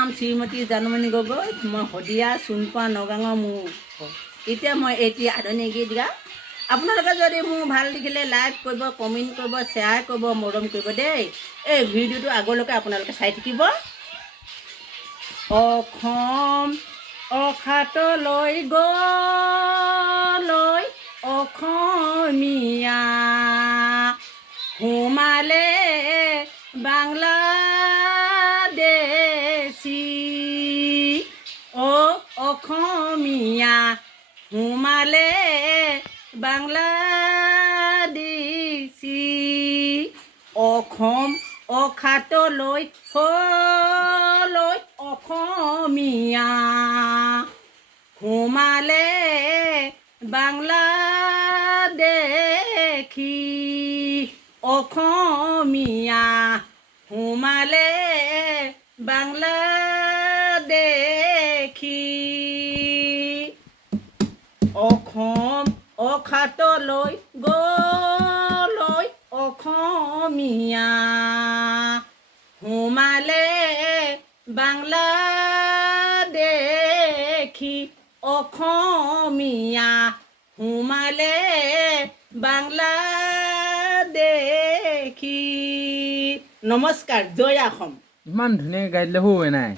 নাম শ্ৰীমতী জানমণি গগৈ মই শদিয়া চোনপা নগাঁৱৰ মোৰ এতিয়া মই এটি আধুনিক গীত গাম আপোনালোকে যদি মোৰ ভাল দেখিলে লাইক কৰিব কমেণ্ট কৰিব শ্বেয়াৰ কৰিব মৰম কৰিব দেই এই ভিডিঅ'টো আগলৈকে আপোনালোকে চাই থাকিব অসম অখাতলৈ গলৈ অসমীয়া সোমালে বাংলাদেশী অসমীয়া সোমালে বাংলাদেশী অসম অখাতলৈ হলৈ অসমীয়া সোমালে বাংলাদেশী অসমীয়া সোমালে বাংলাদেশী অসম অখাতলৈ গলৈ অসমীয়া সোমালে বাংলাদেশী অসমীয়া সোমালে বাংলাদেশী নমস্কাৰ জয় অসম ইমান ধুনীয়াকৈ গাই দিলে নাই